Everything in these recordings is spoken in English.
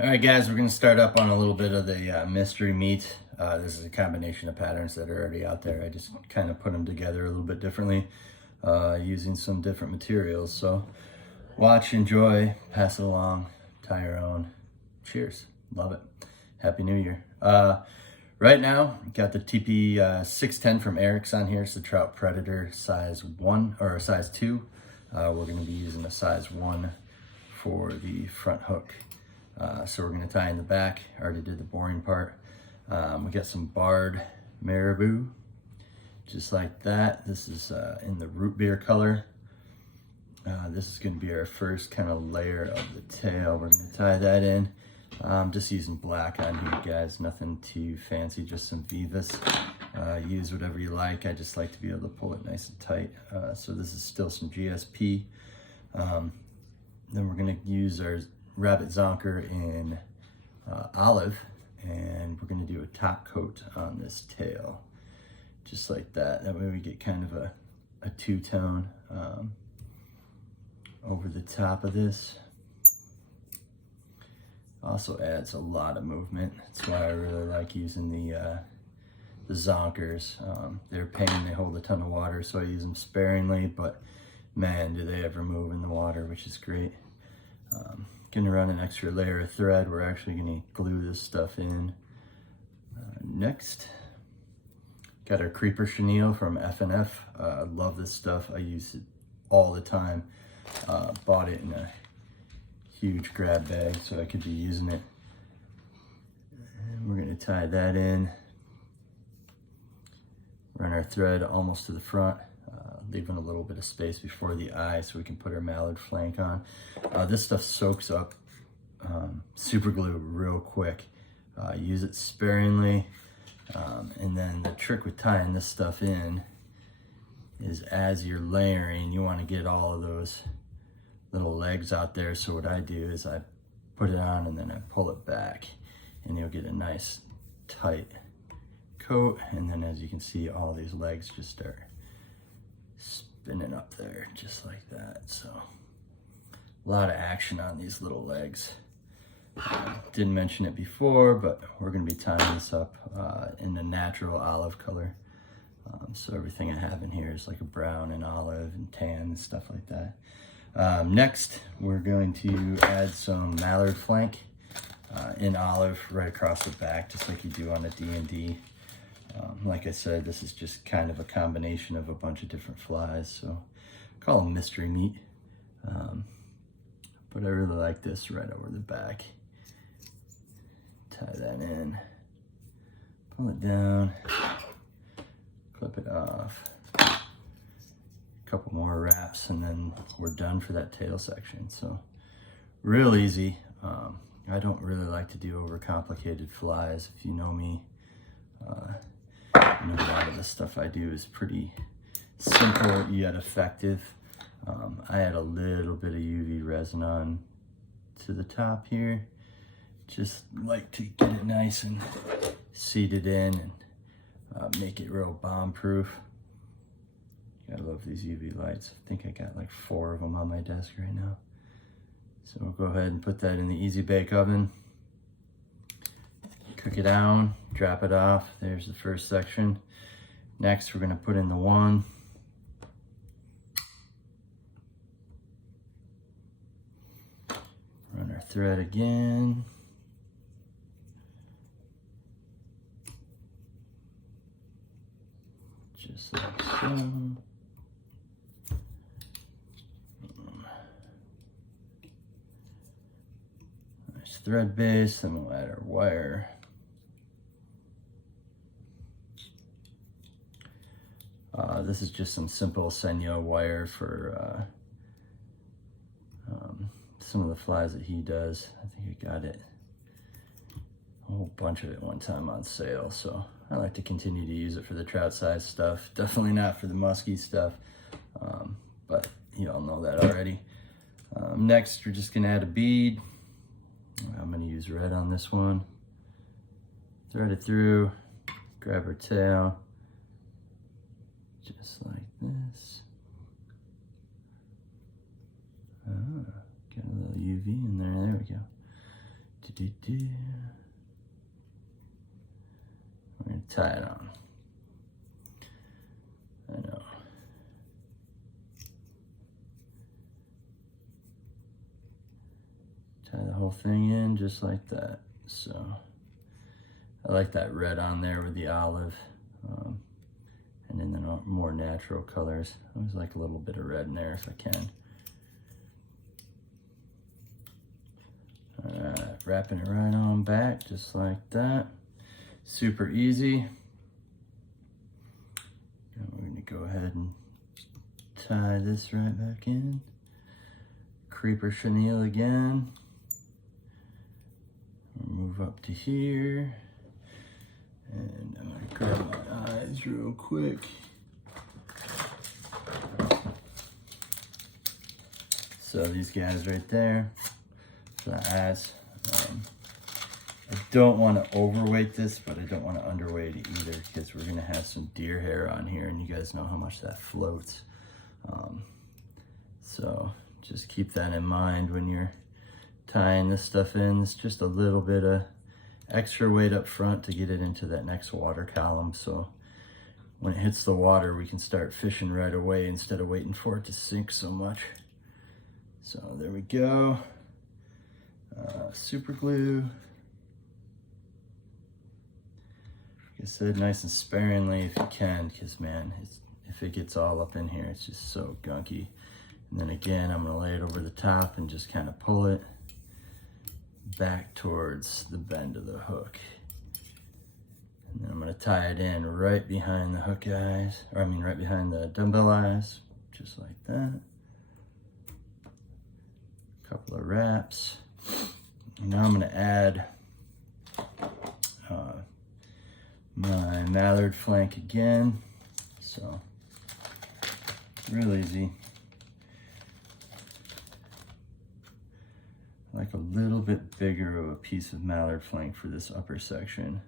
All right, guys, we're going to start up on a little bit of the mystery meat. This is a combination of patterns that are already out there. I just kind of put them together a little bit differently using some different materials. So watch, enjoy, pass it along, tie your own. Cheers. Love it. Happy New Year. Right now, got the TP 610 from Eric's on here. It's the Trout Predator size 1 or size 2. We're going to be using a size 1 for the front hook. So we're going to tie in the back. I already did the boring part. We got some barred marabou, just like that. This is in the root beer color. This is going to be our first kind of layer of the tail. We're going to tie that in. Just using black on here, guys. Nothing too fancy, just some Vivas. Use whatever you like. I just like to be able to pull it nice and tight. So this is still some GSP. Then we're going to use our rabbit zonker in olive, and we're going to do a top coat on this tail, just like that. That way we get kind of a two-tone over the top of this. Also adds a lot of movement. That's why I really like using the zonkers. They're a pain, they hold a ton of water, so I use them sparingly, but man, do they ever move in the water, which is great. Gonna run an extra layer of thread. We're actually gonna glue this stuff in. Next, got our Creeper Chenille from F&F. I love this stuff. I use it all the time. Bought it in a huge grab bag so I could be using it. And we're gonna tie that in. Run our thread almost to the front. Leaving a little bit of space before the eye so we can put our mallard flank on. This stuff soaks up super glue real quick. Use it sparingly. And then the trick with tying this stuff in is as you're layering, you want to get all of those little legs out there. So what I do is I put it on and then I pull it back, and you'll get a nice tight coat. And then as you can see, all these legs just start spinning up there just like that. So a lot of action on these little legs. Didn't mention it before, but we're going to be tying this up in the natural olive color. So everything I have in here is like a brown and olive and tan and stuff like that. Next, we're going to add some mallard flank in olive right across the back, just like you do on a D&D. Like I said, this is just kind of a combination of a bunch of different flies, so call them mystery meat. But I really like this right over the back. Tie that in, pull it down, clip it off, a couple more wraps, and then we're done for that tail section. So real easy. I don't really like to do overcomplicated flies. If you know me, a lot of the stuff I do is pretty simple yet effective. I add a little bit of UV resin on to the top here. Just like to get it nice and seated in and make it real bomb proof. I love these UV lights. I think I got like 4 of them on my desk right now. So we'll go ahead and put that in the Easy Bake Oven. Cook it down, drop it off. There's the first section. Next, we're going to put in the one. Run our thread again. Just like so. Nice thread base, then we'll add our wire. This is just some simple Senyo wire for some of the flies that he does. I think I got it, a whole bunch of it one time on sale, so I like to continue to use it for the trout size stuff. Definitely not for the musky stuff, but you all know that already. Next, we're just gonna add a bead. I'm gonna use red on this one. Thread it through, grab our tail, just like this. Get a little UV in there. There we go. We're gonna tie it on. I know. Tie the whole thing in just like that. So I like that red on there with the olive. And then the more natural colors. I always like a little bit of red in there if I can. All right, wrapping it right on back, just like that. Super easy. And we're gonna go ahead and tie this right back in. Creeper chenille again. Move up to here. And I'm gonna grab my eyes real quick. So these guys right there, for the eyes. I don't want to overweight this, but I don't want to underweight it either, because we're gonna have some deer hair on here, and you guys know how much that floats. So just keep that in mind when you're tying this stuff in. It's just a little bit of extra weight up front to get it into that next water column, so when it hits the water we can start fishing right away instead of waiting for it to sink so much. So there we go. Super glue. Like I said, nice and sparingly if you can, because man, if it gets all up in here, it's just so gunky. And then again, I'm gonna lay it over the top and just kind of pull it back towards the bend of the hook. And then I'm gonna tie it in right behind the hook eyes, or I mean right behind the dumbbell eyes, just like that. A couple of wraps. And now I'm gonna add my mallard flank again. So, real easy. Like a little bit bigger of a piece of mallard flank for this upper section,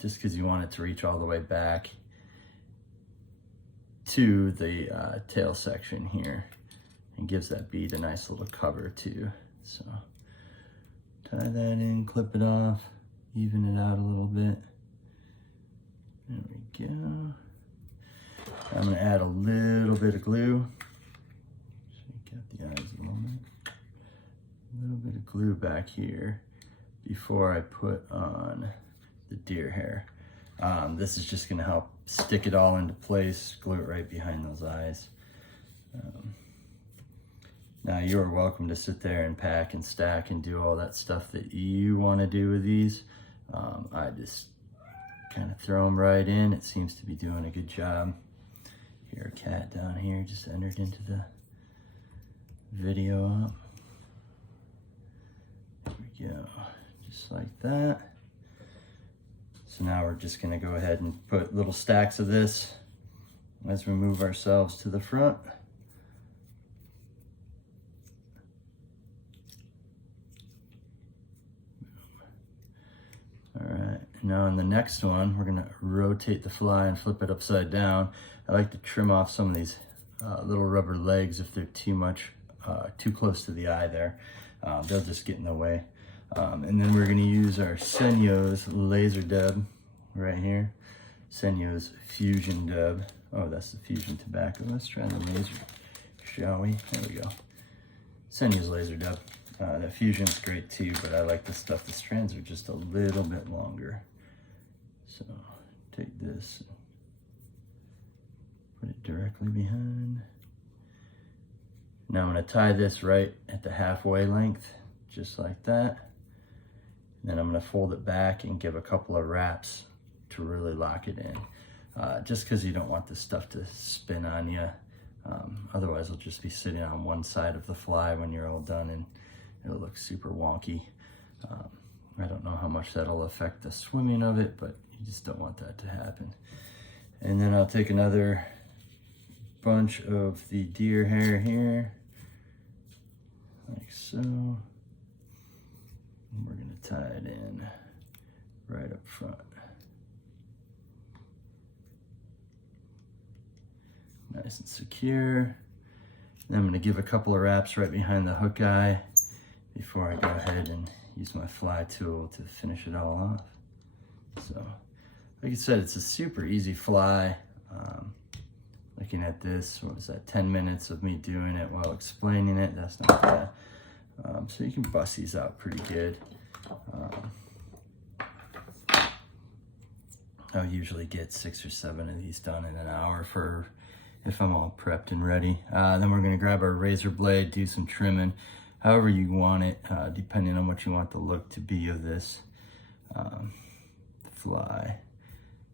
just because you want it to reach all the way back to the tail section here, and gives that bead a nice little cover too. So tie that in, clip it off, even it out a little bit. There we go. I'm gonna add a little bit of glue. Get the eyes a little bit. A little bit of glue back here before I put on the deer hair. This is just gonna help stick it all into place, glue it right behind those eyes. Now you're welcome to sit there and pack and stack and do all that stuff that you wanna do with these. I just kind of throw them right in. It seems to be doing a good job. Here, a cat down here just entered into the video up. There we go, just like that. So now we're just gonna go ahead and put little stacks of this as we move ourselves to the front. All right, now on the next one, we're gonna rotate the fly and flip it upside down. I like to trim off some of these little rubber legs if they're too close to the eye there. They'll just get in the way. And then we're gonna use our Senyo's laser dub right here. Senyo's fusion dub. Oh, that's the fusion tobacco. Let's try the laser, shall we? There we go. Senyo's laser dub. The fusion's great too, but I like the stuff. The strands are just a little bit longer. So take this, put it directly behind. Now I'm gonna tie this right at the halfway length, just like that. And then I'm gonna fold it back and give a couple of wraps to really lock it in. Just because you don't want this stuff to spin on you. Otherwise it'll just be sitting on one side of the fly when you're all done, and it'll look super wonky. I don't know how much that'll affect the swimming of it, but you just don't want that to happen. And then I'll take another bunch of the deer hair here, like so. And we're gonna tie it in right up front. Nice and secure. Then I'm gonna give a couple of wraps right behind the hook eye, before I go ahead and use my fly tool to finish it all off. So, like I said, it's a super easy fly. Looking at this, what was that, 10 minutes of me doing it while explaining it, that's not bad. So you can bust these out pretty good. I'll usually get 6 or 7 of these done in an hour for if I'm all prepped and ready. Then we're gonna grab our razor blade, do some trimming, however you want it, depending on what you want the look to be of this fly.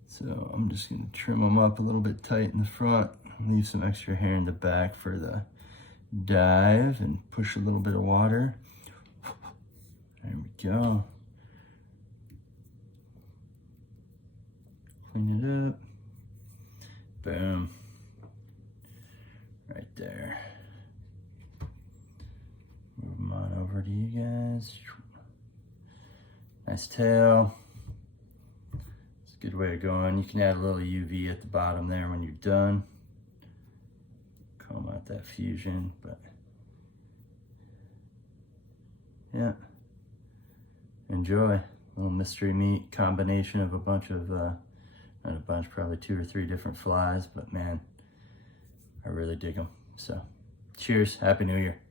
So I'm just gonna trim them up a little bit tight in the front, leave some extra hair in the back for the dive, and push a little bit of water. There we go. Clean it up. Boom. Right there. Move them on over to you guys. Nice tail. It's a good way of going. You can add a little UV at the bottom there when you're done. Comb out that fusion, but yeah. Enjoy. Little mystery meat combination of a bunch of, not a bunch, probably 2 or 3 different flies, but man, I really dig them. So, cheers. Happy New Year.